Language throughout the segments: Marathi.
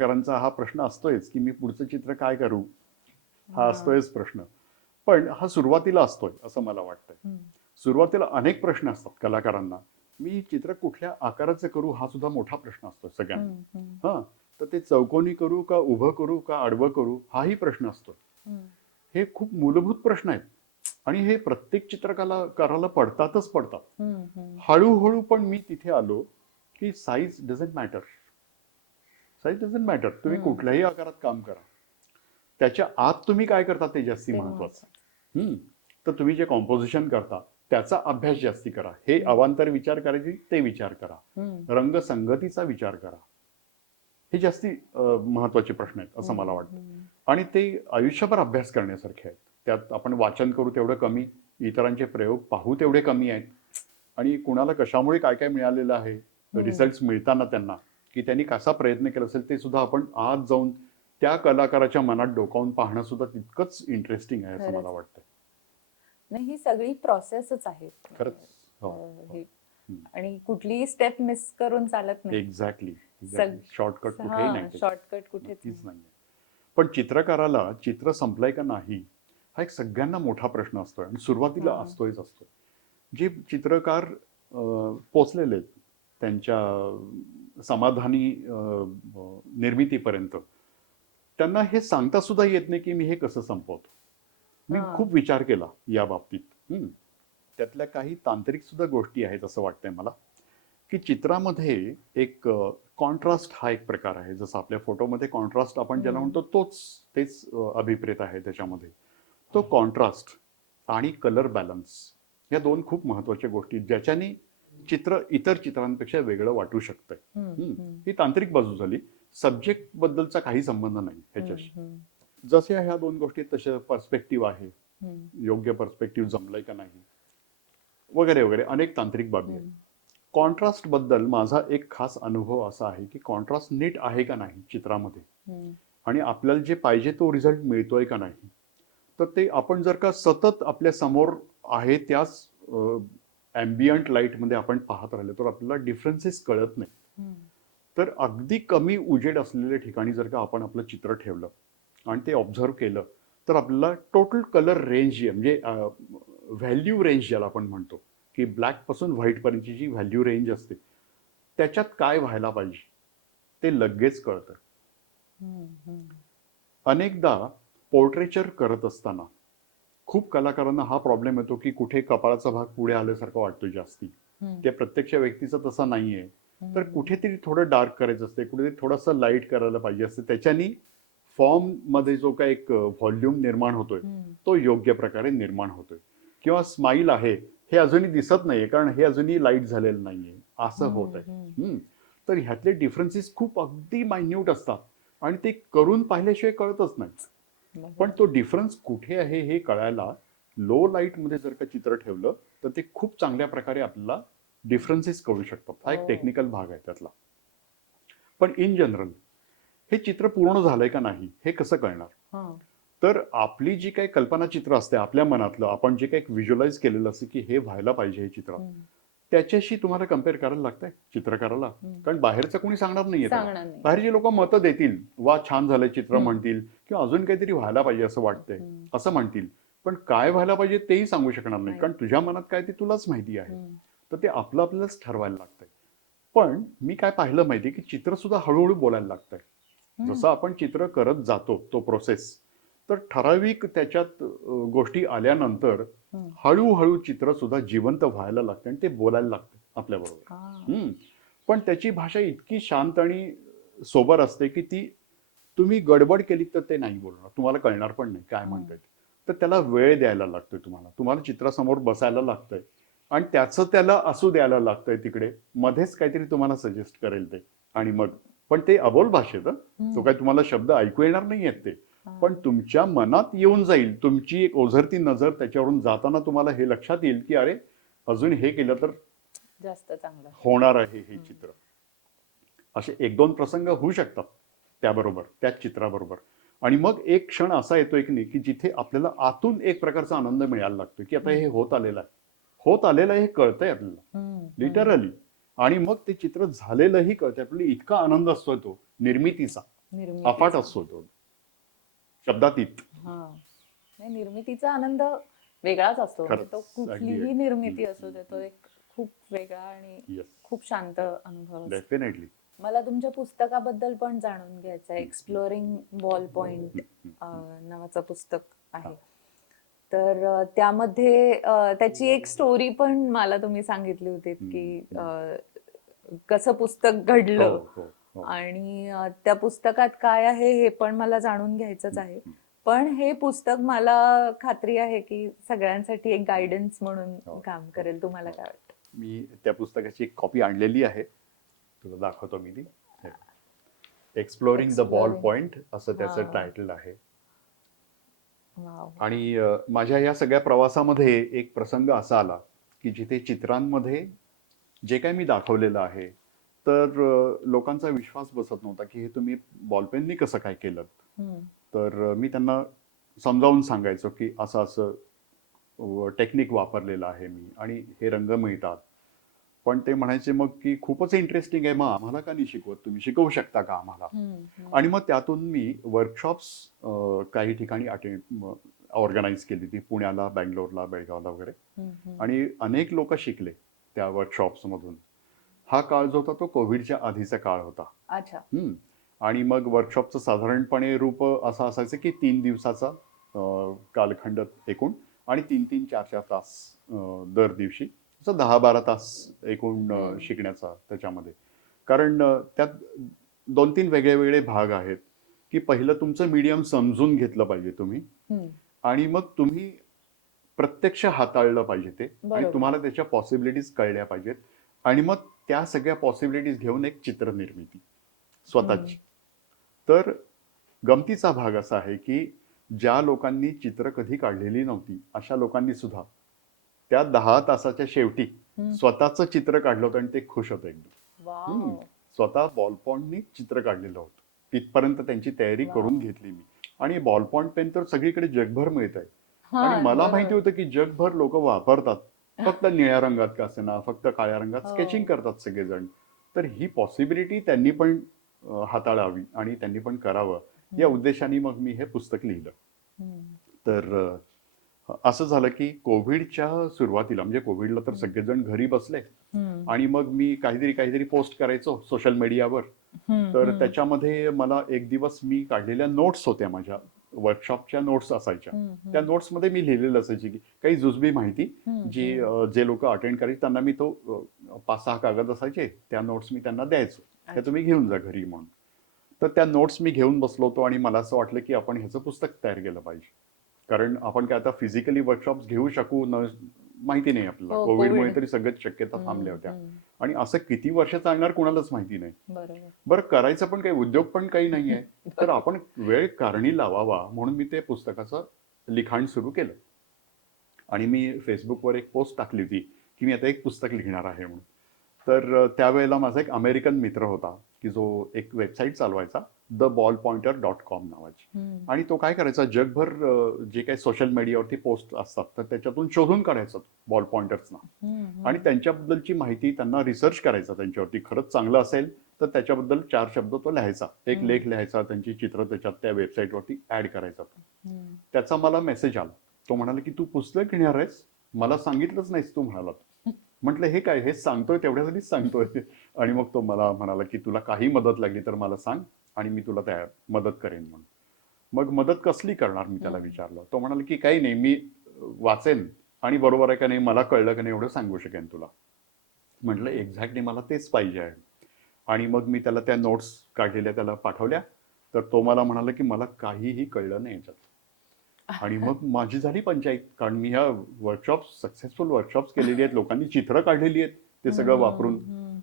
कलाकारांचा हा प्रश्न असतोच की मी पुढचं चित्र काय करू, हा असतोच प्रश्न. पण हा सुरुवातीला असतोय असं मला वाटतंय. सुरुवातीला अनेक प्रश्न असतात कलाकारांना. मी चित्र कुठल्या आकाराचं करू हा सुद्धा मोठा प्रश्न असतो सगळ्यांना. हा, तर ते चौकोनी करू का उभं करू का आडवं करू हाही प्रश्न असतो. हे खूप मूलभूत प्रश्न आहेत आणि हे प्रत्येक चित्रकलाकाराला पडतातच पडतात. हळूहळू पण मी तिथे आलो की size doesn't matter. Size doesn't matter. तुम्ही कुठल्याही आकारात काम करा, त्याच्या आत तुम्ही काय करता ते जास्ती महत्वाचं. तर तुम्ही जे कॉम्पोजिशन करता त्याचा अभ्यास जास्ती करा. हे अवांतर विचार करायचे ते विचार करा, रंगसंगतीचा विचार करा. हे जास्ती महत्वाचे प्रश्न आहेत असं मला वाटतं. आणि ते आयुष्यभर अभ्यास करण्यासारखे आहेत. त्यात आपण वाचन करू तेवढं कमी, इतरांचे प्रयोग पाहू तेवढे कमी आहेत. आणि कुणाला कशामुळे काय काय मिळालेलं आहे, रिझल्ट मिळताना त्यांना की त्यांनी कसा प्रयत्न केला असेल ते सुद्धा आपण आज जाऊन त्या कलाकाराच्या मनात डोकावून पाहणं सुद्धा तितकंच इंटरेस्टिंग आहे असं मला वाटतं. नाही, ही सगळी प्रोसेसच आहे आणि कुठलीही स्टेप मिस करून चालत नाही. एक्झॅक्टली. शॉर्टकट कुठेही नाही. शॉर्टकट कुठेच नाही. पण चित्रकाराला चित्र संपलंय का नाही हा एक सगळ्यांना मोठा प्रश्न असतोय आणि सुरुवातीला असतोय. जे चित्रकार पोचलेले आहेत त्यांच्या समाधानी निर्मितीपर्यंत, त्यांना हे सांगता सुद्धा येत नाही की मी हे कसं संपवतो. मी खूप विचार केला या बाबतीत. त्यातल्या काही तांत्रिक सुद्धा गोष्टी आहेत असं वाटतंय मला, की चित्रामध्ये एक कॉन्ट्रास्ट हा एक प्रकार आहे. जसं आपल्या फोटोमध्ये कॉन्ट्रास्ट आपण ज्याला म्हणतो तेच अभिप्रेत आहे त्याच्यामध्ये. तो कॉन्ट्रास्ट आणि कलर बॅलन्स या दोन खूप महत्वाच्या गोष्टी ज्याच्याने चित्र इतर चित्रांपेक्षा वेगळं वाटू शकतंय. ही तांत्रिक बाजू झाली. सब्जेक्ट बद्दलचा काही संबंध नाही ह्याच्याशी. जसे ह्या दोन गोष्टी तसे पर्स्पेक्टिव्ह आहे, योग्य पर्स्पेक्टिव्ह जमलंय का नाही वगैरे वगैरे अनेक तांत्रिक बाबी आहेत. कॉन्ट्रास्ट बद्दल माझा एक खास अनुभव असा आहे की कॉन्ट्रास्ट नीट आहे का नाही चित्रामध्ये आणि आपल्याला जे पाहिजे तो रिझल्ट मिळतोय का नाही. तर ते आपण जर का सतत आपल्या समोर आहे त्याच ॲम्बियंट लाईटमध्ये आपण पाहत राहिलो तर आपल्याला डिफरन्सेस कळत नाही. तर अगदी कमी उजेड असलेल्या ठिकाणी जर का आपण आपलं चित्र ठेवलं आणि ते ऑब्झर्व केलं तर आपल्याला टोटल कलर रेंज म्हणजे व्हॅल्यू रेंज ज्याला आपण म्हणतो की ब्लॅक पासून व्हाईट पर्यंतची जी व्हॅल्यू रेंज असते त्याच्यात काय व्हायला पाहिजे ते लगेच कळतं. अनेकदा पोर्ट्रेचर करत असताना खूप कलाकारांना हा प्रॉब्लेम येतो की कुठे कपाळाचा भाग पुढे आल्यासारखं वाटतो जास्ती. ते प्रत्यक्ष व्यक्तीचं तसं नाहीये. तर कुठेतरी थोडं डार्क करायचं असते, कुठेतरी थोडंसं लाईट करायला पाहिजे असते. त्याच्यानी फॉर्म मध्ये जो काही एक व्हॉल्यूम निर्माण होतोय तो योग्य प्रकारे निर्माण होतोय. किंवा स्माईल आहे हे अजूनही दिसत नाहीये कारण हे अजूनही लाईट झालेलं नाहीये असं होत आहे. तर ह्यातले डिफरन्सेस खूप अगदी मायन्यूट असतात आणि ते करून पाहिल्याशिवाय कळतच नाही. पण तो डिफरन्स कुठे आहे हे कळायला लो लाईट मध्ये जर का चित्र ठेवलं तर ते खूप चांगल्या प्रकारे आपल्याला डिफरन्सेस कळू शकतात. हा एक टेक्निकल भाग आहे त्यातला. पण इन जनरल हे चित्र पूर्ण झालंय का नाही हे कसं कळणार. तर आपली जी काही कल्पना चित्र असते आपल्या मनातलं, आपण जे काही व्हिज्युअलाइज केलेलं असतं की हे व्हायला पाहिजे हे चित्र, त्याच्याशी तुम्हाला कम्पेअर करायला लागतंय चित्रकाराला. कारण बाहेरचं कोणी सांगणार नाहीये. बाहेरची लोक मतं देतील, वा छान झालंय चित्र म्हणतील किंवा अजून काहीतरी व्हायला पाहिजे असं वाटतंय असं म्हणतील. पण काय व्हायला पाहिजे तेही सांगू शकणार नाही कारण तुझ्या मनात काय ते तुलाच माहिती आहे. तर ते आपलंच ठरवायला लागतंय. पण मी काय पाहिलं माहितीये की चित्र सुद्धा हळूहळू बोलायला लागतंय. जसं आपण चित्र करत जातो तो प्रोसेस, तर ठराविक त्याच्यात गोष्टी आल्यानंतर हळूहळू चित्र सुद्धा जिवंत व्हायला लागते आणि ते बोलायला लागते आपल्याबरोबर. पण त्याची भाषा इतकी शांत आणि सोबर असते की ती तुम्ही गडबड केली तर ते नाही बोलणार, तुम्हाला कळणार पण नाही काय म्हणताय. तर त्याला वेळ द्यायला लागतोय, तुम्हाला चित्रासमोर बसायला लागतंय आणि त्याचं त्याला असू द्यायला लागतंय. तिकडे मध्येच काहीतरी तुम्हाला सजेस्ट करेल ते. आणि मग पण ते अबोल भाषेत, तो काही तुम्हाला शब्द ऐकू येणार नाहीयेत ते, पण तुमच्या मनात येऊन जाईल. तुमची एक ओझरती नजर त्याच्यावरून जाताना तुम्हाला हे लक्षात येईल की अरे अजून हे केलं तर जास्त चांगलं होणार आहे हे चित्र. असे एक दोन प्रसंग होऊ शकतात त्याबरोबर, त्याच चित्राबरोबर. आणि मग एक क्षण असा येतोय की नाही की जिथे आपल्याला आतून एक प्रकारचा आनंद मिळायला लागतो की आता हे होत आलेलं आहे हे कळतंय आपल्याला लिटरली. आणि मग ते चित्र झालेलंही कळतंय आपल्याला. इतका आनंद असतोय तो निर्मितीचा अफाट निर्मितीचा. असतो तो, शब्दातीत. हा नाही, निर्मितीचा आनंद वेगळाच असतो. म्हणजे तो खरंच, अगदी कुठलीही अगदी. निर्मिती असू दे, तो एक खूप वेगळा आणि येस, खूप शांत अनुभव असतो. डेफिनेटली. मला तुमच्या पुस्तकाबद्दल पण जाणून घ्यायचं आहे. एक्सप्लोरिंग बॉल पॉइंट नावाचं पुस्तक आहे. तर त्यामध्ये त्याची एक स्टोरी पण मला तुम्ही सांगितली होती की कसं पुस्तक हो घडलं हो हो. आणि त्या पुस्तकात काय आहे हे पण मला जाणून घ्यायचंच आहे. पण हे पुस्तक मला खात्री आहे की सगळ्यांसाठी एक गायडन्स म्हणून काम करेल. तुम्हाला काय वाटतं? मी त्या पुस्तकाची एक कॉपी आणलेली आहे, तुला दाखवतो मी ती. Exploring the ball Exploring. Point असं त्याचं हा. टायटल आहे. वाव. आणि माझ्या या सगळ्या प्रवासामध्ये एक प्रसंग असा आला की जिथे चित्रांमध्ये जे काही मी दाखवलेलं आहे, तर लोकांचा विश्वास बसत नव्हता की हे तुम्ही बॉलपेननी कसं काय केलं. तर मी त्यांना समजावून सांगायचो की असं असं टेक्निक वापरलेलं आहे मी आणि हे रंग मिळतात. पण ते म्हणायचे मग की खूपच इंटरेस्टिंग आहे, मग आम्हाला का नाही शिकवत, तुम्ही शिकवू शकता का आम्हाला. आणि मग त्यातून मी वर्कशॉप्स काही ठिकाणी ऑर्गनाईज केली ती, पुण्याला, बँगलोरला, बेळगावला वगैरे. आणि अनेक लोक शिकले त्या वर्कशॉप्समधून. हा काळ जो होता तो कोविडच्या आधीचा काळ होता. अच्छा. आणि मग वर्कशॉपचं साधारणपणे रूप असं असायचं की 3 दिवसाचा कालखंड एकूण, आणि 3-3, 4-4 तास दर दिवशी, असं 10-12 तास एकूण शिकण्याचा त्याच्यामध्ये. कारण त्यात 2-3 वेगळे वेगळे भाग आहेत की पहिलं तुमचं मीडियम समजून घेतलं पाहिजे तुम्ही, आणि मग तुम्ही प्रत्यक्ष हाताळलं पाहिजे ते, आणि बरोबर. तुम्हाला त्याच्या पॉसिबिलिटीज कळल्या पाहिजेत, आणि मग त्या सगळ्या पॉसिबिलिटीज घेऊन एक चित्र निर्मिती स्वतःची. तर गमतीचा भाग असा आहे की ज्या लोकांनी चित्र कधी काढलेली नव्हती अशा लोकांनी सुद्धा त्या 10 तासाच्या शेवटी स्वतःचं चित्र काढलं होतं आणि ते खुश होतं एकदम. वाव. स्वतः बॉलपॉन्टनी चित्र काढलेलं होतं. तिथपर्यंत त्यांची तयारी वाव. करून घेतली मी. आणि बॉलपॉन्ट पेन तर सगळीकडे जगभर मिळत आहे, हा, आणि मला बरोबर. माहिती होतं की जगभर लोक वापरतात, फक्त निळ्या रंगात का असेना, फक्त काळ्या रंगात हो. स्केचिंग करतात सगळेजण. तर ही पॉसिबिलिटी त्यांनी पण हाताळावी आणि त्यांनी पण करावं, या उद्देशाने मग मी हे पुस्तक लिहिलं. तर असं झालं की कोविडच्या सुरुवातीला, म्हणजे कोविडला तर सगळेजण घरी बसले, आणि मग मी काहीतरी काहीतरी पोस्ट करायचो सोशल मीडियावर. तर त्याच्यामध्ये मला एक दिवस मी काढलेल्या नोट्स होत्या, माझ्या वर्कशॉपच्या नोट्स असायच्या. त्या नोट्समध्ये मी लिहिलेलं असायची की काही जुजबी माहिती जी जे लोक अटेंड करायचे त्यांना मी तो 5-6 कागद असायचे, त्या नोट्स मी त्यांना द्यायचो, त्या तुम्ही घेऊन जा घरी म्हणून. तर त्या नोट्स मी घेऊन बसलो होतो, आणि मला असं वाटलं की आपण ह्याचं पुस्तक तयार केलं पाहिजे. कारण आपण काय आता फिजिकली वर्कशॉप्स घेऊ शकू न, माहिती नाही आपल्याला. हो, कोविडमुळे कोविड. तरी सगळ्याच शक्यता थांबल्या होत्या, आणि असं किती वर्ष चालणार कुणालाच माहिती नाही. बरोबर. बरं, करायचं पण काही उद्योग पण काही नाहीये, तर आपण वेळ कारणी लावावा म्हणून मी ते पुस्तकाचं लिखाण सुरू केलं. आणि मी फेसबुकवर एक पोस्ट टाकली होती की मी आता एक पुस्तक लिहिणार आहे म्हणून. तर त्यावेळेला माझा एक अमेरिकन मित्र होता की जो एक वेबसाईट चालवायचा, theballpointer.com नावाची. आणि तो काय करायचा, जगभर जे काही सोशल मीडियावरती पोस्ट असतात तर त्याच्यातून शोधून काढायचा बॉल पॉइंटर्सना, आणि त्यांच्याबद्दलची माहिती, त्यांना रिसर्च करायचा त्यांच्यावरती. खरंच चांगलं असेल तर त्याच्याबद्दल 4 शब्द तो लिहायचा, एक लेख लिहायचा, त्यांची चित्र त्याच्यात त्या वेबसाईटवरती ऍड करायचा. त्याचा मला मेसेज आला. तो म्हणाला की तू पुस्तक घेणार आहेस, मला सांगितलंच नाहीस तू म्हणाला. म्हटलं हे काय, हे सांगतोय तेवढ्यासाठीच सांगतोय. आणि मग तो मला म्हणाला की तुला काही मदत लागली तर मला सांग आणि मी तुला त्या मदत करेन म्हणून. मग मदत कसली करणार, मी त्याला विचारलं. तो म्हणाला की काही नाही, मी वाचेन आणि बरोबर आहे का नाही, मला कळलं का नाही एवढं सांगू शकेन तुला. म्हटलं एक्झॅक्टली मला तेच पाहिजे आहे. आणि मग मी त्याला त्या नोट्स काढलेल्या त्याला पाठवल्या. तर तो मला म्हणाला की मला काहीही कळलं नाही याच्यात. आणि मग माझी झाली पंचायत, कारण मी ह्या वर्कशॉप्स, सक्सेसफुल वर्कशॉप्स केलेली आहेत, लोकांनी चित्र काढलेली आहेत ते सगळं वापरून.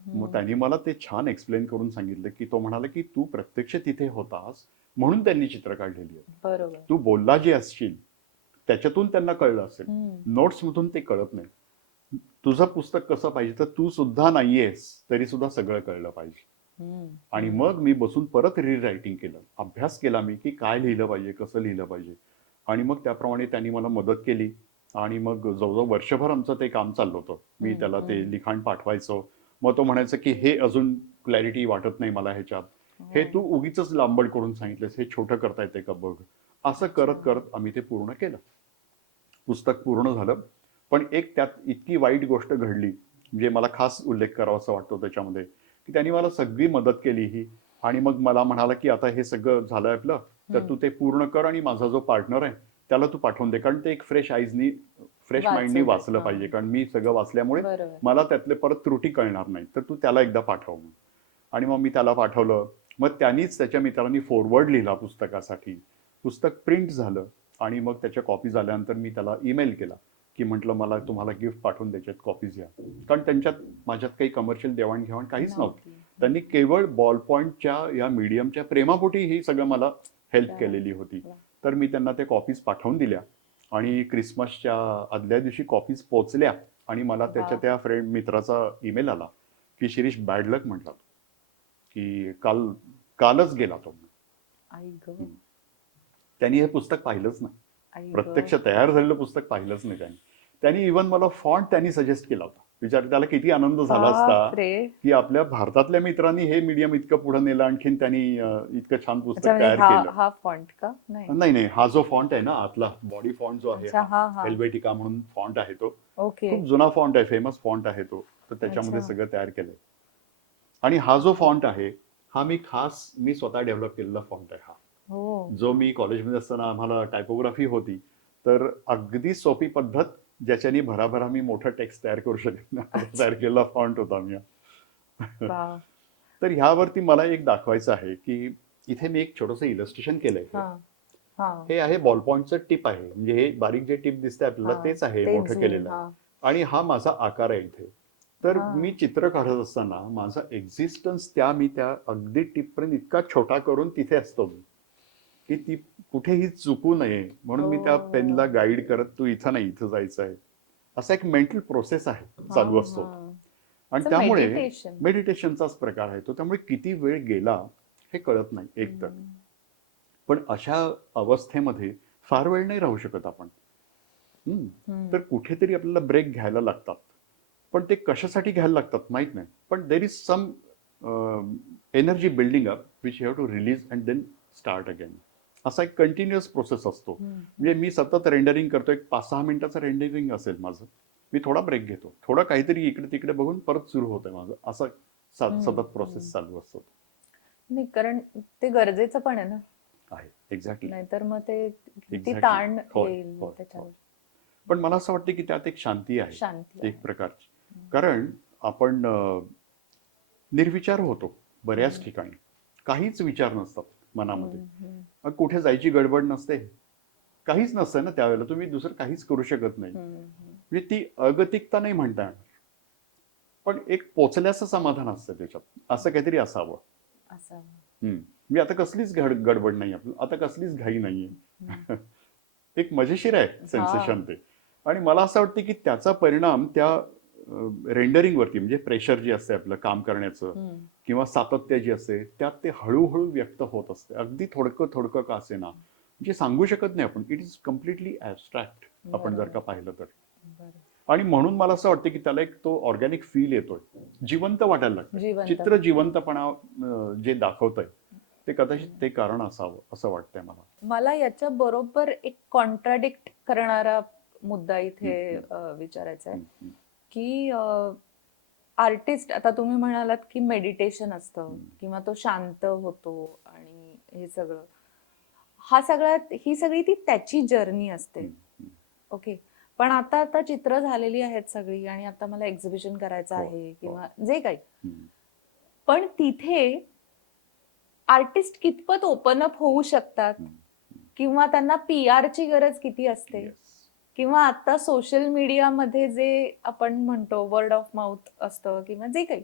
मग त्यांनी मला ते छान एक्सप्लेन करून सांगितलं की, तो म्हणाला की तू प्रत्यक्ष तिथे होतास म्हणून त्यांनी चित्र काढलेली आहेत, बरोबर. तू बोलला जे असशील त्याच्यातून त्यांना कळलं असेल, नोट्स मधून ते कळत नाही. तुझं पुस्तक कसं पाहिजे, तर तू सुद्धा नाहीयेस तरी सुद्धा सगळं कळलं पाहिजे. आणि मग मी बसून परत रिरायटिंग केलं, अभ्यास केला मी की काय लिहिलं पाहिजे, कसं लिहिलं पाहिजे. आणि मग त्याप्रमाणे त्यांनी मला मदत केली. आणि मग जवळजवळ वर्षभर आमचं ते काम चाललं होतं. मी त्याला ते लिखाण पाठवायचो. मग तो म्हणायचं की हे अजून क्लॅरिटी वाटत नाही मला ह्याच्यात, हे तू उगीच लांबड करून सांगितलंस, हे छोटं करता येते का बघ. असं करत करत आम्ही ते पूर्ण केलं. पुस्तक पूर्ण झालं. पण एक त्यात इतकी वाईट गोष्ट घडली, म्हणजे मला खास उल्लेख करावासा वाटतो त्याच्यामध्ये, की त्यांनी मला सगळी मदत केली ही. आणि मग मला म्हणाला की आता हे सगळं झालंय आपलं, तर तू ते पूर्ण कर आणि माझा जो पार्टनर आहे त्याला तू पाठवून दे, कारण ते एक फ्रेश आईजनी फ्रेश माइंडनी वाचलं पाहिजे, कारण मी सगळं वाचल्यामुळे मला त्यातले परत त्रुटी कळणार नाही, तर तू त्याला एकदा पाठव. आणि मग मी त्याला पाठवलं. मग त्यांनीच त्याच्या मित्रांनी फॉरवर्ड लिहिला पुस्तकासाठी. पुस्तक प्रिंट झालं आणि मग त्याच्या कॉपीज आल्यानंतर मी त्याला ईमेल केला की म्हटलं मला तुम्हाला गिफ्ट पाठवून द्यायच्यात, कॉपीज घ्या. कारण त्यांच्यात माझ्यात काही कमर्शियल देवाणघेवाण काहीच नव्हती. त्यांनी केवळ बॉल पॉइंटच्या या मीडियमच्या प्रेमापोटी ही सगळं मला हेल्प केलेली होती. तर मी त्यांना ते कॉपीज पाठवून दिल्या आणि क्रिसमसच्या आदल्या दिवशी कॉपीज पोचल्या आणि मला त्याच्या त्या फ्रेंड मित्राचा ईमेल आला की शिरीष बॅड लक म्हटला की कालच गेला तो. त्यांनी हे पुस्तक पाहिलंच नाही, प्रत्यक्ष तयार झालेलं पुस्तक पाहिलंच नाही त्यांनी इव्हन मला फॉन्ट त्यांनी सजेस्ट केला होता. विचार, त्याला किती आनंद झाला असता की आपल्या भारतातल्या मित्रांनी हे मीडियम इतकं पुढे नेलं, आणखीन त्यांनी इतकं छान पुस्तक तयार केलं. हा फॉन्ट का? नाही, हा जो फॉन्ट आहे ना आतला बॉडी फॉन्ट जो आहे, हेल्वेटिका म्हणून फॉन्ट आहे तो. खूप जुना फॉन्ट आहे, फेमस फॉन्ट आहे तो. तर त्याच्यामध्ये सगळं तयार केलंय. आणि हा जो फॉन्ट आहे हा मी स्वतः डेव्हलप केलेला फॉन्ट आहे हा. जो मी कॉलेजमध्ये असताना आम्हाला टायपोग्राफी होती, तर अगदी सोपी पद्धत ज्याच्यानी भराभरा मी मोठं टेक्स्ट तयार करू शकेन तयार केलेला फॉन्ट होता मी. तर ह्यावरती मला एक दाखवायचं आहे की इथे मी एक छोटंसं इलस्ट्रेशन केलंय. हे आहे बॉल पॉइंटचं टिप आहे, म्हणजे हे बारीक जे टिप दिसते आपल्याला तेच आहे मोठं केलेलं. आणि हा माझा आकार आहे इथे. तर मी चित्र काढत असताना माझा एक्झिस्टन्स मी त्या अगदी टिपपर्यंत इतका छोटा करून तिथे असतो मी, की ती कुठेही चुकू नये म्हणून मी त्या पेनला गाईड करत, तू इथं नाही इथं जायचं आहे, असा एक मेंटल प्रोसेस आहे चालू असतो. आणि त्यामुळे मेडिटेशनचाच प्रकार आहे तो. त्यामुळे किती वेळ गेला हे कळत नाही एकतर. पण अशा अवस्थेमध्ये फार वेळ नाही राहू शकत आपण. तर कुठेतरी आपल्याला ब्रेक घ्यायला लागतात. पण ते कशासाठी घ्यायला लागतात माहित नाही, पण there is some energy building up which you have to release and then start again. असा एक कंटिन्युअस प्रोसेस असतो. म्हणजे मी सतत रेंडरिंग करतो, एक 5-6 मिनिटाचं रेंडरिंग असेल माझं, मी थोडा ब्रेक घेतो, थोडं काहीतरी इकडे तिकडे बघून परत सुरू होतंय माझं, असं सतत प्रोसेस चालू असतो. नाही, कारण ते गरजेचं पण आहे ना. आहे, एक्झॅक्टली. नाहीतर मग ते किती ताण येईल त्याच्यावर. पण मला असं वाटतं की त्यात एक शांती आहे एक प्रकारची. कारण आपण निर्विचार होतो बऱ्याच ठिकाणी, काहीच विचार नसतात मनामध्ये, कुठे जायची गडबड नसते, काहीच नसतं ना त्यावेळेला. तुम्ही दुसरं काहीच करू शकत नाही. म्हणजे ती अगतिकता नाही म्हणता येणार, पण एक पोचल्याचं समाधान असतं त्याच्यात. असं काहीतरी असावं. म्हणजे आता कसलीच गडबड नाही आपल्याला, आता कसलीच घाई नाहीये. एक मजेशीर आहे सेन्सेशन ते. आणि मला असं वाटतं की त्याचा परिणाम त्या रेंडरिंग वरती, म्हणजे प्रेशर जे असते आपलं काम करण्याचं किंवा सातत्य जे असते त्यात, ते हळूहळू व्यक्त होत असते. अगदी थोडकं का असे ना, म्हणजे सांगू शकत नाही आपण. इट इज कम्प्लिटली ॲबस्ट्रॅक्ट आपण जर का पाहिलं तर. आणि म्हणून मला असं वाटतं की त्याला एक तो ऑर्गॅनिक फील येतोय, जिवंत वाटायला लागतं. चित्र जिवंतपणा जे दाखवतंय ते कदाचित ते कारण असावं असं वाटतंय मला. मला याच्या बरोबर एक कॉन्ट्राडिक्ट करणारा मुद्दा इथे विचारायचा आहे की आर्टिस्ट, आता तुम्ही म्हणालात की मेडिटेशन असतं किंवा तो शांत होतो आणि हे सगळं, ही सगळी ती त्याची जर्नी असते. ओके, पण आता चित्र झालेली आहेत सगळी आणि आता मला एक्झिबिशन करायचं आहे किंवा जे काही, पण तिथे आर्टिस्ट कितपत ओपन अप होऊ शकतात किंवा त्यांना PR ची गरज किती असते, किंवा आता सोशल मीडियामध्ये जे आपण म्हणतो वर्ड ऑफ माउथ असतं किंवा जे काही,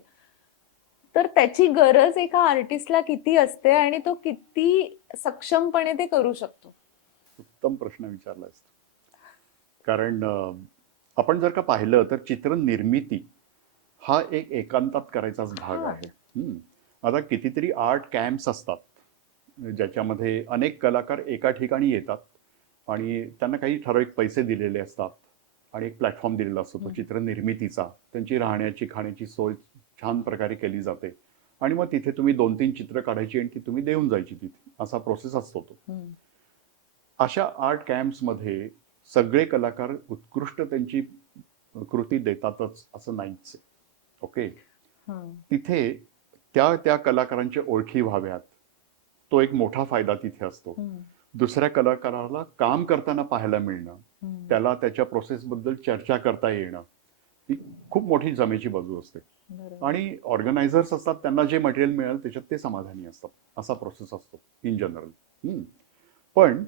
तर त्याची गरज एका आर्टिस्टला किती असते आणि तो किती सक्षमपणे ते करू शकतो. उत्तम प्रश्न विचारलास. कारण आपण जर का पाहिलं तर चित्र निर्मिती हा एक एकांतात करायचाच भाग आहे. आता कितीतरी आर्ट कॅम्प्स असतात ज्याच्यामध्ये अनेक कलाकार एका ठिकाणी येतात आणि त्यांना काही ठराविक पैसे दिलेले असतात आणि एक प्लॅटफॉर्म दिलेला असतो तो चित्र निर्मितीचा. त्यांची राहण्याची खाण्याची सोय छान प्रकारे केली जाते आणि मग तिथे तुम्ही 2-3 चित्र काढायची आणि ती तुम्ही देऊन जायची तिथे, असा प्रोसेस असतो तो. अशा आर्ट कॅम्प्समध्ये सगळे कलाकार उत्कृष्ट त्यांची कृती देतातच असं नाहीच आहे. ओके, तिथे त्या त्या कलाकारांच्या ओळखी व्हाव्यात, तो एक मोठा फायदा तिथे असतो. दुसऱ्या कलाकाराला काम करताना पाहायला मिळणं, त्याला त्याच्या प्रोसेसबद्दल चर्चा करता येणं, ही खूप मोठी जमेची बाजू असते. आणि ऑर्गनायझर्स असतात, त्यांना जे मटेरियल मिळेल त्याच्यात ते समाधानी असतात, असा प्रोसेस असतो इन जनरल. पण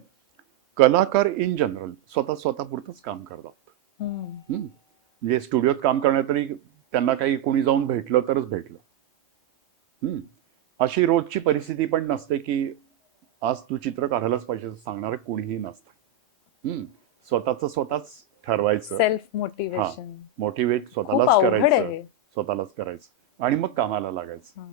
कलाकार इन जनरल स्वतःपुरतंच काम करतात. म्हणजे स्टुडिओत काम करण्यात तरी त्यांना काही कोणी जाऊन भेटलं तरच भेटलं. अशी रोजची परिस्थिती पण नसते की आज तू चित्र काढायलाच पाहिजे असं सांगणारं कोणीही नसतं. स्वतःच ठरवायचं, सेल्फ मोटिवेशन, मोटिवेट खूप स्वतःलाच अवघड करायचं, आहे. स्वतःलाच करायचं आणि मग कामाला लागायचं.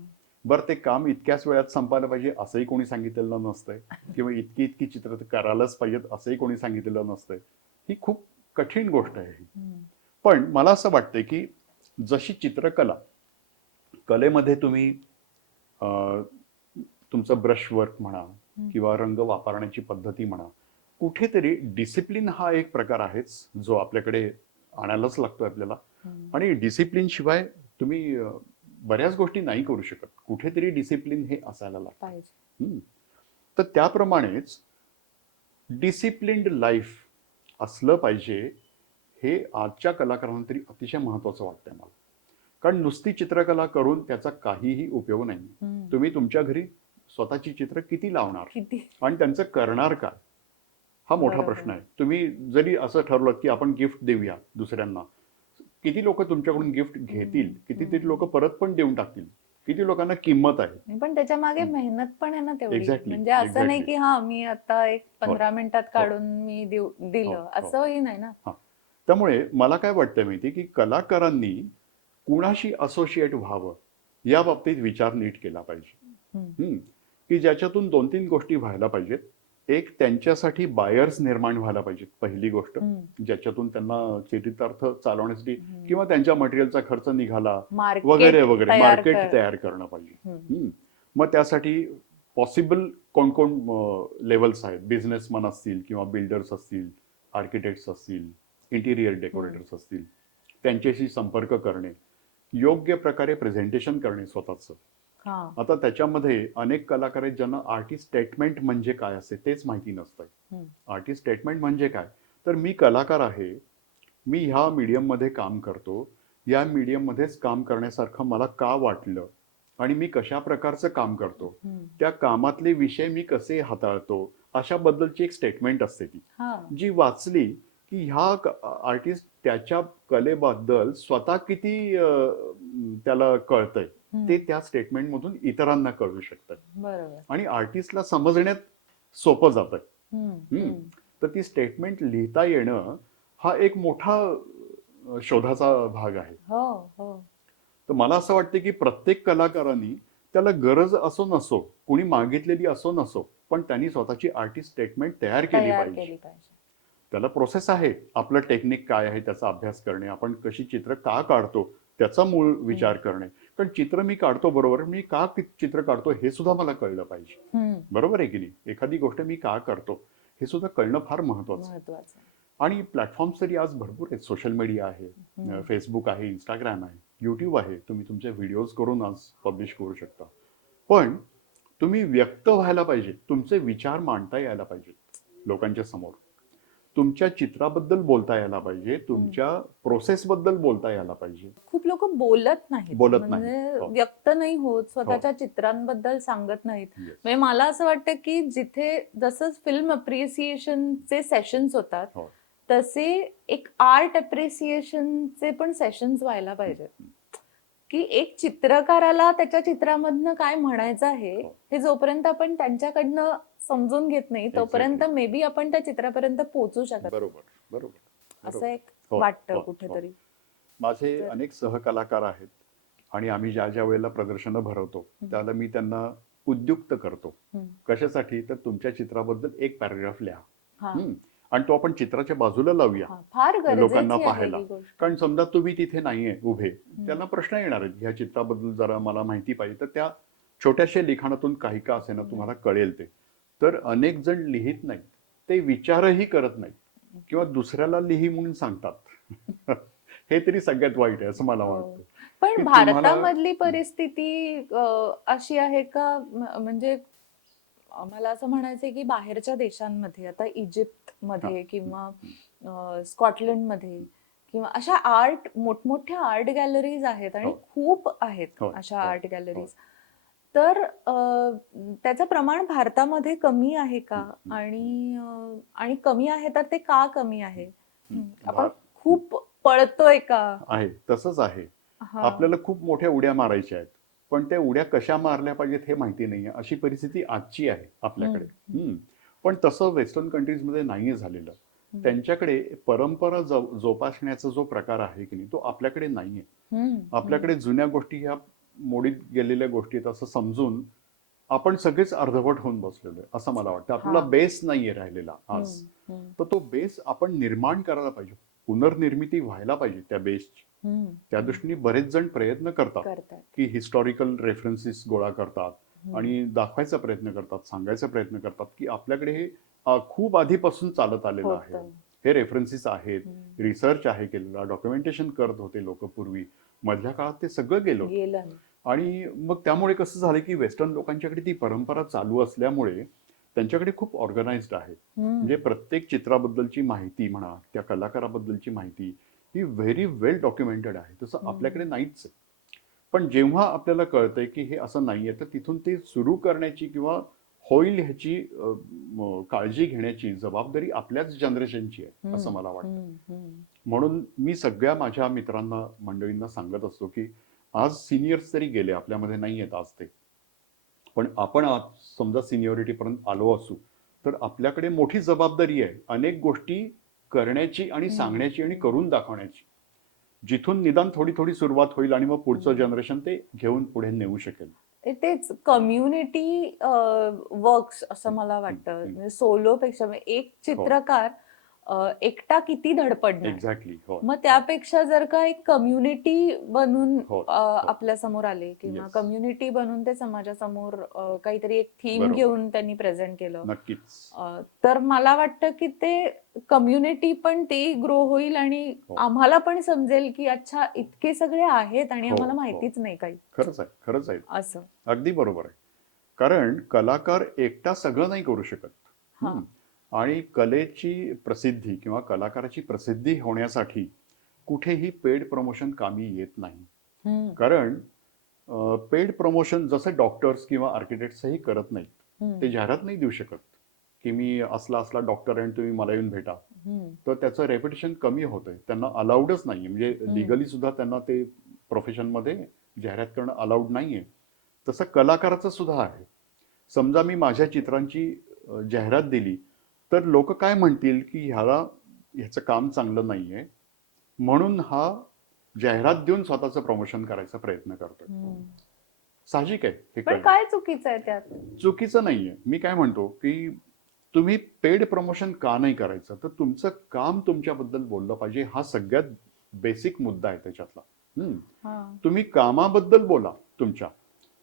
बरं, ते काम इतक्याच वेळात संपायला पाहिजे असंही कोणी सांगितलेलं नसतंय, किंवा इतकी चित्र करायलाच पाहिजेत असंही कोणी सांगितलेलं नसतंय. ही खूप कठीण गोष्ट आहे ही. पण मला असं वाटतंय की जशी चित्रकला, कलेमध्ये तुम्ही तुमचं ब्रश वर्क म्हणा किंवा रंग वापरण्याची पद्धती म्हणा, कुठेतरी डिसिप्लिन हा एक प्रकार आहेच जो आपल्याकडे आणायलाच लागतो आपल्याला. आणि डिसिप्लिन शिवाय तुम्ही बऱ्याच गोष्टी नाही करू शकत. कुठेतरी डिसिप्लिन हे असायला लागतं. तर त्याप्रमाणेच डिसिप्लिन्ड लाईफ असलं पाहिजे, हे आजच्या कलाकारांना तरी अतिशय महत्वाचं वाटतंय मला. कारण नुसती चित्रकला करून त्याचा काहीही उपयोग नाही. तुम्ही तुमच्या घरी स्वतःची चित्र किती लावणार आणि त्यांचं करणार काय, हा मोठा प्रश्न आहे. तुम्ही जरी असं ठरवलं की आपण गिफ्ट देऊया दुसऱ्यांना, किती लोक तुमच्याकडून गिफ्ट घेतील, कितीतरी लोक परत पण देऊन टाकतील, किती लोकांना किंमत आहे. पण त्याच्या मागे मेहनत पण आहे ना तेवढी. Exactly, म्हणजे असं नाही की मी आता एक 15 हो. मिनिटात काढून मी दिलं, असंही नाही ना. त्यामुळे मला काय वाटतं माहिती की कलाकारांनी कुणाशी असोसिएट व्हावं या बाबतीत विचार नीट केला पाहिजे. की ज्याच्यातून 2-3 गोष्टी व्हायला पाहिजेत. एक, त्यांच्यासाठी बायर्स निर्माण व्हायला पाहिजेत, पहिली गोष्ट, ज्याच्यातून त्यांना चरितार्थ चालवण्यासाठी किंवा त्यांच्या मटेरियलचा खर्च निघाला वगैरे वगैरे, मार्केट तयार करणं पाहिजे. मग त्यासाठी पॉसिबल कोण कोण लेवल्स आहेत, बिझनेसमन असतील किंवा बिल्डर्स असतील, आर्किटेक्ट्स असतील, इंटिरियर डेकोरेटर्स असतील, त्यांच्याशी संपर्क करणे, योग्य प्रकारे प्रेझेंटेशन करणे स्वतःचं. आता त्याच्यामध्ये अनेक कलाकार आहेत ज्यांना आर्टिस्ट स्टेटमेंट म्हणजे काय असते तेच माहिती नसतंय. आर्टिस्ट स्टेटमेंट म्हणजे काय, तर मी कलाकार आहे, मी ह्या मीडियम मध्ये काम करतो, या मीडियम मध्येच काम करण्यासारखं मला का वाटलं आणि मी कशा प्रकारचं काम करतो, त्या कामातले विषय मी कसे हाताळतो, अशा बद्दलची एक स्टेटमेंट असते ती, जी वाचली की ह्या आर्टिस्ट त्याच्या कलेबद्दल स्वतः किती त्याला कळतंय ते त्या स्टेटमेंट मधून इतरांना कळू शकतं आणि आर्टिस्टला समजण्यात सोपं जातं. तर ती स्टेटमेंट लिहिता येणं हा एक मोठा शोधाचा भाग आहे. तर मला असं वाटतं की प्रत्येक कलाकारांनी, त्याला गरज असो नसो, कोणी मागितलेली असो नसो, पण त्यांनी स्वतःची आर्टिस्ट स्टेटमेंट तयार केली पाहिजे. त्याला प्रोसेस आहे, आपलं टेक्निक काय आहे त्याचा अभ्यास करणे, आपण कशी चित्र का काढतो त्याचा मूळ विचार करणे. पण चित्र मी काढतो बरोबर, मी का चित्र काढतो हे सुद्धा मला कळलं पाहिजे. बरोबर आहे की नाही? एखादी गोष्ट मी का करतो हे सुद्धा कळणं फार महत्वाचं आहे. आणि प्लॅटफॉर्म्स तरी आज भरपूर आहेत. सोशल मीडिया आहे, फेसबुक आहे, इंस्टाग्राम आहे, युट्यूब आहे. तुम्ही तुमचे व्हिडिओज करून आज पब्लिश करू शकता. पण तुम्ही व्यक्त व्हायला पाहिजे, तुमचे विचार मांडता यायला पाहिजेत लोकांच्या समोर, तुमच्या चित्राबद्दल बोलता यायला पाहिजे, तुमच्या प्रोसेस बद्दल बोलता यायला पाहिजे. खूप लोक बोलत नाहीत, म्हणजे व्यक्त नाही होत, स्वतःच्या चित्रांबद्दल सांगत नाहीत. म्हणजे मला असं वाटतं की जिथे जसं फिल्म अप्रिसिएशनचे सेशन्स होतात, तसे एक आर्ट अप्रिसिएशनचे पण सेशन्स व्हायला पाहिजेत. की एक चित्रकाराला त्याच्या चित्रामधनं काय म्हणायचं आहे हे जोपर्यंत आपण त्यांच्याकडनं समजून घेत नाही तोपर्यंत मे बी आपण त्या चित्रापर्यंत पोहोचू शकत. बरोबर. असं एक वाटतं कुठेतरी. माझे अनेक सहकलाकार आहेत आणि आम्ही ज्या ज्या वेळेला प्रदर्शनं भरवतो त्याला मी त्यांना उद्युक्त करतो. कशासाठी, तर तुमच्या चित्राबद्दल एक पॅराग्राफ लिहा आणि तो आपण चित्राच्या बाजूला लावूया हा, फार लोकांना गरजेची आहे पाहायला. ही गोष्ट. कारण समजा तुम्ही तिथे नाहीये उभे, त्यांना प्रश्न येणार आहेत, ह्या चित्राबद्दल जरा मला माहिती पाहिजे, तर त्या छोट्याशा लिखाणातून काही का असेना तुम्हाला कळेल ते. तर अनेक जण लिहित नाहीत, ते विचारही करत नाहीत किंवा दुसऱ्याला लिही म्हणून सांगतात. हे तरी सगळ्यात वाईट आहे असं मला हो. वाटतं. पण की तुम्हाला- भारतामधली परिस्थिती अशी आहे का, म्हणजे मला असं म्हणायचंय की बाहेरच्या देशांमध्ये, आता इजिप्तमध्ये किंवा स्कॉटलंडमध्ये किंवा अशा मोठमोठ्या आर्ट गॅलरीज आहेत आणि हो. खूप आहेत हो, अशा हो, आर्ट गॅलरीज. तर त्याचं प्रमाण भारतामध्ये कमी आहे का? आणि कमी आहे तर ते का कमी आहे? आपण खूप पळतोय का? आहे तसंच आहे. हा. आपल्याला खूप मोठ्या उड्या मारायच्या आहेत, पण त्या उड्या कशा मारल्या पाहिजेत हे माहिती नाहीये. अशी परिस्थिती आजची आहे आपल्याकडे. पण तसं वेस्टर्न कंट्रीजमध्ये नाहीये झालेलं. त्यांच्याकडे परंपरा जोपासण्याचा जो प्रकार आहे की नाही, तो आपल्याकडे नाहीये. आपल्याकडे जुन्या गोष्टी ह्या मोडीत गेलेल्या गोष्टी आहेत असं समजून आपण सगळेच अर्धवट होऊन बसलेलो आहे असं मला वाटतं. आपल्याला बेस नाहीये राहिलेला आज. तर तो बेस आपण निर्माण करायला पाहिजे, पुनर्निर्मिती व्हायला पाहिजे त्या बेसची. त्या दृष्टीने बरेच जण प्रयत्न करतात की हिस्टॉरिकल रेफरन्सेस गोळा करतात आणि दाखवायचा प्रयत्न करतात, सांगायचा प्रयत्न करतात की आपल्याकडे हे खूप आधीपासून चालत आलेलं आहे. हे रेफरन्सेस आहेत, रिसर्च आहे केलेला, डॉक्युमेंटेशन करत होते लोक पूर्वी. मधल्या काळात ते सगळं गेलं. आणि मग त्यामुळे कसं झालं की वेस्टर्न लोकांच्याकडे ती परंपरा चालू असल्यामुळे त्यांच्याकडे खूप ऑर्गनाइज्ड आहे. म्हणजे प्रत्येक चित्राबद्दलची माहिती म्हणा, त्या कलाकाराबद्दलची माहिती ही व्हेरी वेल डॉक्युमेंटेड आहे. तसं आपल्याकडे नाहीच आहे. पण जेव्हा आपल्याला कळतंय की हे असं नाहीये, तर तिथून ते सुरू करण्याची किंवा होईल ह्याची काळजी घेण्याची जबाबदारी आपल्याच जनरेशनची आहे असं मला वाटतं. म्हणून मी सगळ्या माझ्या मित्रांना, मंडळींना सांगत असतो की आज सिनियर्स तरी गेले, आपल्यामध्ये नाही आहेत आज ते, पण आपण आज समजा सिनियरिटी पर्यंत आलो असू तर आपल्याकडे मोठी जबाबदारी आहे अनेक गोष्टी करण्याची आणि सांगण्याची आणि करून दाखवण्याची, जिथून निदान थोडी थोडी सुरुवात होईल आणि मग पुढचं जनरेशन ते घेऊन पुढे नेऊ शकेल. तेच कम्युनिटी वर्क्स असं मला वाटतं. म्हणजे सोलो पेक्षा एक चित्रकार एकटा किती धडपडणार. एक्झॅक्टली. मग त्यापेक्षा जर का एक कम्युनिटी बनून आपल्या समोर आले किंवा Yes. कम्युनिटी बनून ते समाजासमोर काहीतरी एक थीम बरोबर. घेऊन त्यांनी प्रेझेंट केलं, नक्कीच. तर मला वाटतं की ते कम्युनिटी पण ती ग्रो होईल आणि आम्हाला पण समजेल की अच्छा इतके सगळे आहेत आणि आम्हाला माहितीच नाही काही. खरंच आहे असं अगदी बरोबर आहे. कारण कलाकार एकटा सगळं नाही करू शकत. आणि कलेची प्रसिद्धी किंवा कलाकाराची प्रसिद्धी होण्यासाठी कुठेही पेड प्रमोशन कामी येत नाही. कारण पेड प्रमोशन जसं डॉक्टर्स किंवा आर्किटेक्ट्सही करत नाहीत. ते जाहिरात नाही देऊ शकत की मी असला डॉक्टर आहे तुम्ही मला येऊन भेटा. तर त्याचं रेप्युटेशन कमी होतंय. त्यांना अलाउडच नाहीये, म्हणजे लिगली सुद्धा त्यांना ते प्रोफेशनमध्ये जाहिरात करणं अलाउड नाहीये. तसं कलाकाराचं सुद्धा आहे. समजा मी माझ्या चित्रांची जाहिरात दिली तर लोक काय म्हणतील की ह्याचं काम चांगलं नाहीये म्हणून हा जाहिरात देऊन स्वतःचं प्रमोशन करायचा प्रयत्न करतोय. साहजिक आहे हे. पण काय चुकीचं आहे त्यात? चुकीचं नाहीये. मी काय म्हणतो की तुम्ही पेड प्रमोशन का नाही करायचं, तर तुमचं काम तुमच्याबद्दल बोललं पाहिजे, हा सगळ्यात बेसिक मुद्दा आहे त्याच्यातला. तुम्ही कामाबद्दल बोला तुमच्या,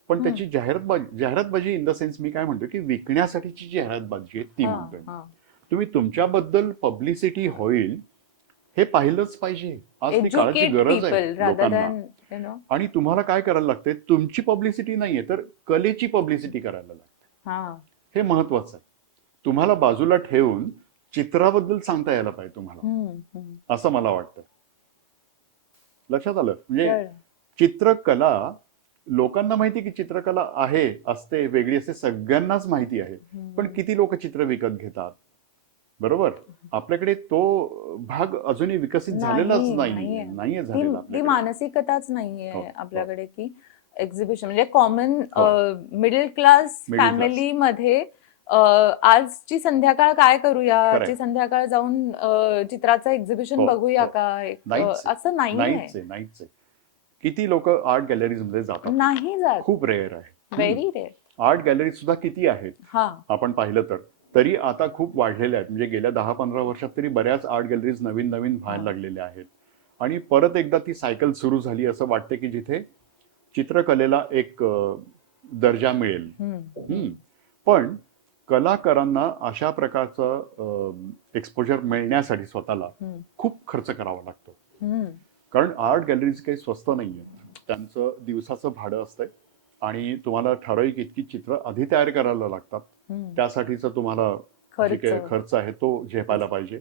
पण त्याची जाहिरातबाजी इन द सेन्स मी काय म्हणतो की विकण्यासाठीची जाहिरातबाजी आहे ती म्हणतोय. तुम्ही तुमच्याबद्दल पब्लिसिटी होईल हे पाहिलंच पाहिजे. आज ती काळाची गरज आहे लोकांना. आणि तुम्हाला काय करायला लागते, तुमची पब्लिसिटी नाहीये तर कलेची पब्लिसिटी करायला लागते. हे महत्वाचं आहे. तुम्हाला बाजूला ठेवून चित्राबद्दल सांगता यायला पाहिजे तुम्हाला, असं मला वाटतं. लक्षात आलं? म्हणजे चित्रकला, लोकांना माहिती की चित्रकला आहे, असते, वेगळी असते, सगळ्यांनाच माहिती आहे. पण किती लोक चित्र विकत घेतात? बरोबर. आपल्याकडे तो भाग अजूनही विकसित झालेलाच नाहीये झालेला. ती मानसिकताच नाहीये आपल्याकडे की एक्झिबिशन म्हणजे कॉमन मिडल क्लास फॅमिली मध्ये आजची संध्याकाळ काय करूया, आजची संध्याकाळ जाऊन चित्राचं एक्झिबिशन बघूया का, असं नाहीच. किती लोक आर्ट गॅलरीज मध्ये जातात? नाही जात. खूप रेअर आहे. Very rare. आर्ट गॅलरी सुद्धा किती आहेत आपण पाहिलं तर. तरी आता खूप वाढलेल्या आहेत. म्हणजे गेल्या 10-15 वर्षात तरी बऱ्याच आर्ट गॅलरीज नवीन नवीन व्हायला लागलेल्या आहेत. आणि परत एकदा ती सायकल सुरू झाली असं वाटते की जिथे चित्रकलेला एक दर्जा मिळेल. पण कलाकारांना अशा प्रकारचं एक्सपोजर मिळण्यासाठी स्वतःला खूप खर्च करावा लागतो. कारण आर्ट गॅलरीज काही स्वस्त नाहीये. त्यांचं दिवसाचं भाडं असतंय आणि तुम्हाला ठराविक इतकी चित्र आधी तयार करायला लागतात. त्यासाठीचा तुम्हाला जे काही खर्च आहे तो झेपायला पाहिजे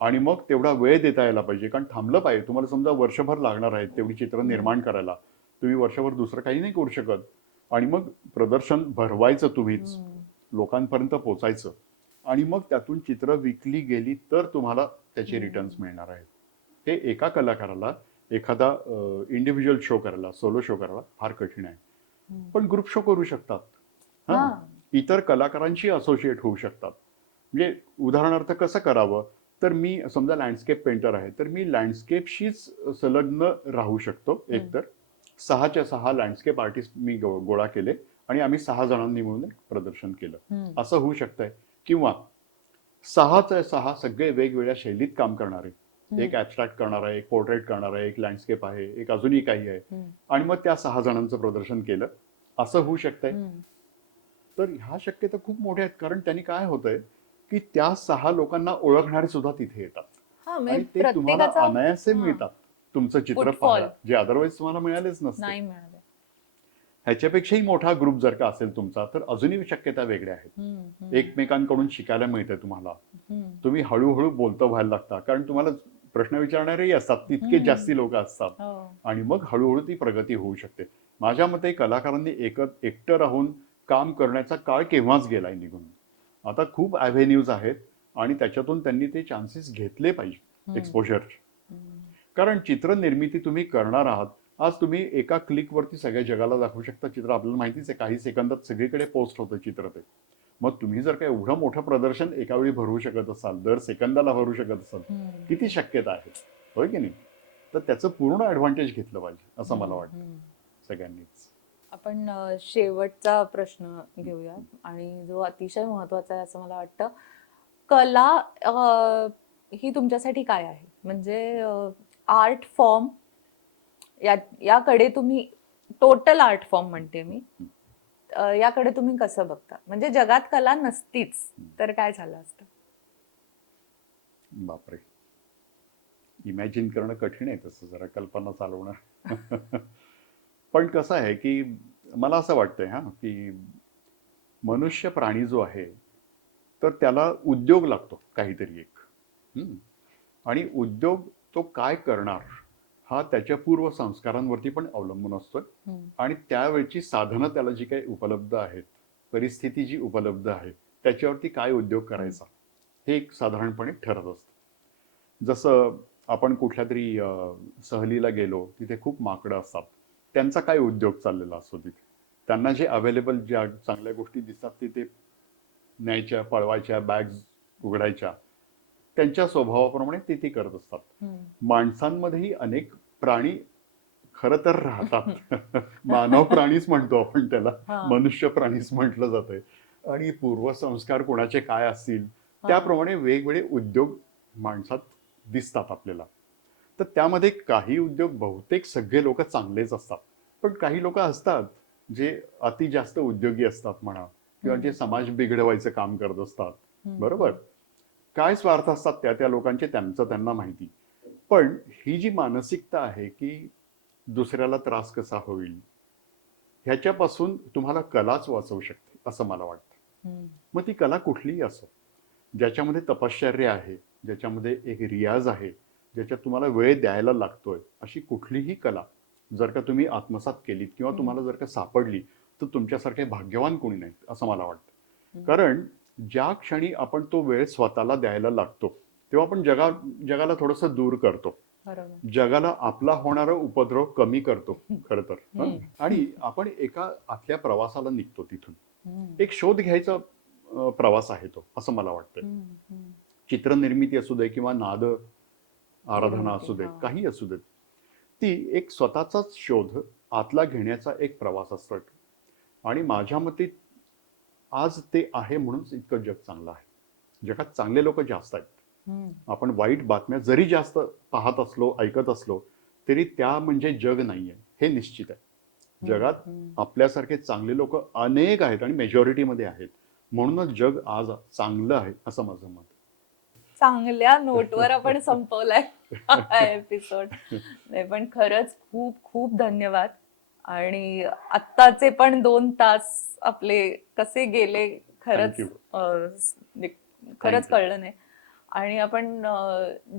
आणि मग तेवढा वेळ देता यायला पाहिजे. कारण थांबलं पाहिजे. तुम्हाला समजा वर्षभर लागणार आहे तेवढी चित्र निर्माण करायला. तुम्ही वर्षभर दुसरं काही नाही करू शकत आणि मग प्रदर्शन भरवायचं तुम्हीच, लोकांपर्यंत पोचायचं आणि मग त्यातून चित्र विकली गेली तर तुम्हाला त्याचे रिटर्न्स मिळणार आहेत. ते एका कलाकाराला एखादा इंडिव्हिज्युअल शो करायला, सोलो शो करायला फार कठीण आहे. पण ग्रुप शो करू शकतात. इतर कलाकारांशी असोसिएट होऊ शकतात. म्हणजे उदाहरणार्थ कसं करावं, तर मी समजा लँडस्केप पेंटर आहे तर मी लँडस्केपशीच संलग्न राहू शकतो. एकतर 6च्या 6 लँडस्केप आर्टिस्ट मी गोळा केले आणि आम्ही 6 जणांनी मिळून एक प्रदर्शन केलं, असं होऊ शकतंय. किंवा 6च्या 6 सगळे वेगवेगळ्या शैलीत काम करणारे, एक ऍबस्ट्रॅक्ट करणार आहे, एक पोर्ट्रेट करणार आहे, एक लँडस्केप आहे, एक अजूनही काही आहे आणि मग त्या 6 जणांचं प्रदर्शन केलं, असं होऊ शकतंय. तर ह्या शक्यता खूप मोठ्या आहेत. कारण त्यांनी काय होतंय की त्या 6 लोकांना ओळखणारे सुद्धा तिथे येतात आणि ते तुम्हाला अनायासे मिळतात तुमचं चित्र पाहायला, जे अदरवाईज तुम्हाला मिळालेच नसते. ह्याच्यापेक्षाही मोठा ग्रुप जर का असेल तुमचा तर अजूनही शक्यता वेगळ्या आहेत. एकमेकांकडून शिकायला मिळतंय तुम्हाला. तुम्ही हळूहळू बोलतं व्हायला लागता कारण तुम्हाला प्रश्न विचारणारेही असतात, तितके जास्ती लोक असतात आणि मग हळूहळू ती प्रगती होऊ शकते. माझ्या मते कलाकारांनी एकटं राहून काम करण्याचा काळ केव्हाच गेलाय निघून. आता खूप ॲव्हेन्यूज आहेत आणि त्याच्यातून त्यांनी ते चान्सेस घेतले पाहिजे एक्सपोजर. कारण चित्र निर्मिती तुम्ही करणार आहात. आज तुम्ही एका क्लिकवरती सगळ्या जगाला दाखवू शकता चित्र. आपल्याला माहितीच आहे काही सेकंदात सगळीकडे पोस्ट होतं चित्र ते. मग तुम्ही जर का एवढं मोठं प्रदर्शन एका वेळी भरवू शकत असाल, दर सेकंदाला भरू शकत असाल, किती शक्यता आहे, होय की नाही? तर त्याचं पूर्ण ऍडव्हान्टेज घेतलं पाहिजे असं मला वाटतं सगळ्यांनीच. आपण शेवटचा प्रश्न घेऊया आणि जो अतिशय महत्वाचा आहे असं मला वाटतं. कला ही तुमच्यासाठी काय आहे? म्हणजे आर्ट फॉर्म याकडे तुम्ही, टोटल आर्ट फॉर्म म्हणते मी, याकडे तुम्ही कसं बघता? म्हणजे जगात कला नसतीच तर काय झालं असतं? बापरे, इमॅजिन करणं कठीण आहे, तसं जरा कल्पना चालवणं. पण कसं आहे की मला असं वाटतंय की मनुष्य प्राणी जो आहे तर त्याला उद्योग लागतो काहीतरी एक. आणि उद्योग तो काय करणार हा त्याच्या पूर्व संस्कारांवरती पण अवलंबून असतोय आणि त्यावेळची साधनं त्याला जी काही उपलब्ध आहेत, परिस्थिती जी उपलब्ध आहे त्याच्यावरती काय उद्योग करायचा हे एक साधारणपणे ठरत असतं. जसं आपण कुठल्या तरी सहलीला गेलो, तिथे खूप माकडं असतात, त्यांचा काय उद्योग चाललेला असतो तिथे. त्यांना जे अवेलेबल ज्या चांगल्या गोष्टी दिसतात तिथे न्यायच्या, पळवायच्या, बॅग्स उघडायच्या, त्यांच्या स्वभावाप्रमाणे ते करत असतात. माणसांमध्येही अनेक प्राणी खरं तर राहतात. मानव प्राणीच म्हणतो आपण त्याला, मनुष्य प्राणीच म्हटलं जातंय. आणि पूर्वसंस्कार कोणाचे काय असतील त्याप्रमाणे वेगवेगळे उद्योग माणसात दिसतात आपल्याला. तर त्यामध्ये काही उद्योग, बहुतेक सगळे लोक चांगलेच असतात, पण काही लोक असतात जे अति जास्त उद्योगी असतात म्हणा, किंवा जे समाज बिघडवायचं काम करत असतात. बरोबर, काय स्वार्थ असतात त्या लोकांचे, त्यांचं त्यांना माहिती. पण ही जी मानसिकता आहे की दुसऱ्याला त्रास कसा होईल, ह्याच्यापासून तुम्हाला कलाच वाचवू शकते असं मला वाटतं. मग ती कला कुठलीही असो, ज्याच्यामध्ये तपश्चर्या आहे, ज्याच्यामध्ये एक रियाज आहे, ज्याच्यात तुम्हाला वेळ द्यायला लागतोय, अशी कुठलीही कला जर का तुम्ही आत्मसात केलीत किंवा तुम्हाला जर का सापडली तर तुमच्यासारखे भाग्यवान कोणी नाहीत असं मला वाटतं. कारण ज्या क्षणी आपण तो वेळ स्वतःला द्यायला लागतो तेव्हा आपण जगाला थोडंसं दूर करतो, जगाला आपला होणारा उपद्रव कमी करतो खर तर. आणि आपण एका आतल्या प्रवासाला निघतो. तिथून एक शोध घ्यायचा प्रवास आहे तो, असं मला वाटतं. चित्रनिर्मिती असू दे किंवा नाद आराधना असू दे, काही असू देत, ती एक स्वतःचाच शोध आतला घेण्याचा एक प्रवास असतो. आणि माझ्या मते आज ते आहे म्हणून इतकं जग चांगलं आहे. जगात चांगले लोक जास्त आहेत. हम्म. आपण वाईट बातम्या जरी जास्त पाहत असलो, ऐकत असलो, तरी त्या म्हणजे जग नाहीये हे निश्चित आहे. जगात आपल्यासारखे चांगले लोक अनेक आहेत आणि मेजॉरिटीमध्ये आहेत. म्हणूनच जग आज चांगलं आहे असं माझं मत. चांगल्या नोटवर आपण संपवलाय एपिसोड. नाही पण खरंच खूप खूप धन्यवाद. आणि आत्ताचे पण 2 तास आपले कसे गेले खरंच Thank you. खरंच Thank you. कळलं नाही. आणि आपण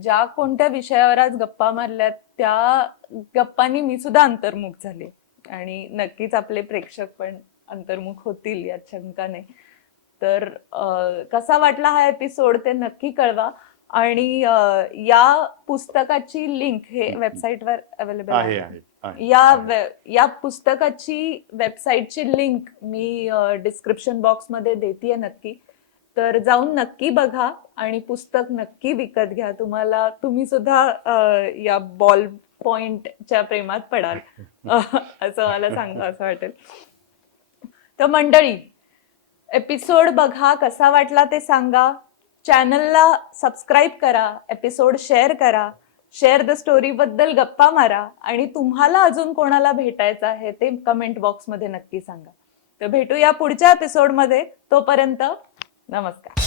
ज्या कोणत्या विषयावर आज गप्पा मारल्यात त्या गप्पांनी मी सुद्धा अंतर्मुख झाले आणि नक्कीच आपले प्रेक्षक पण अंतर्मुख होतील यात शंका नाही. तर कसा वाटला हा एपिसोड ते नक्की कळवा. आणि या पुस्तकाची लिंक हे वेबसाईटवर अवेलेबल आहे आहे. आहे आहे. या पुस्तकाची वेबसाईटची लिंक मी डिस्क्रिप्शन बॉक्समध्ये देतेय नक्की. तर जाऊन नक्की बघा आणि पुस्तक नक्की विकत घ्या. तुम्ही सुद्धा या बॉल पॉइंटच्या प्रेमात पडाल असं मला असं वाटेल. तर मंडळी, एपिसोड बघा, कसा वाटला ते सांगा. चॅनलला सबस्क्राईब करा, एपिसोड शेअर करा, शेअर द स्टोरी बद्दल गप्पा मारा आणि तुम्हाला अजून कोणाला भेटायचं आहे ते कमेंट बॉक्समध्ये नक्की सांगा. तर भेटूया पुढच्या एपिसोडमध्ये. तोपर्यंत नमस्कार.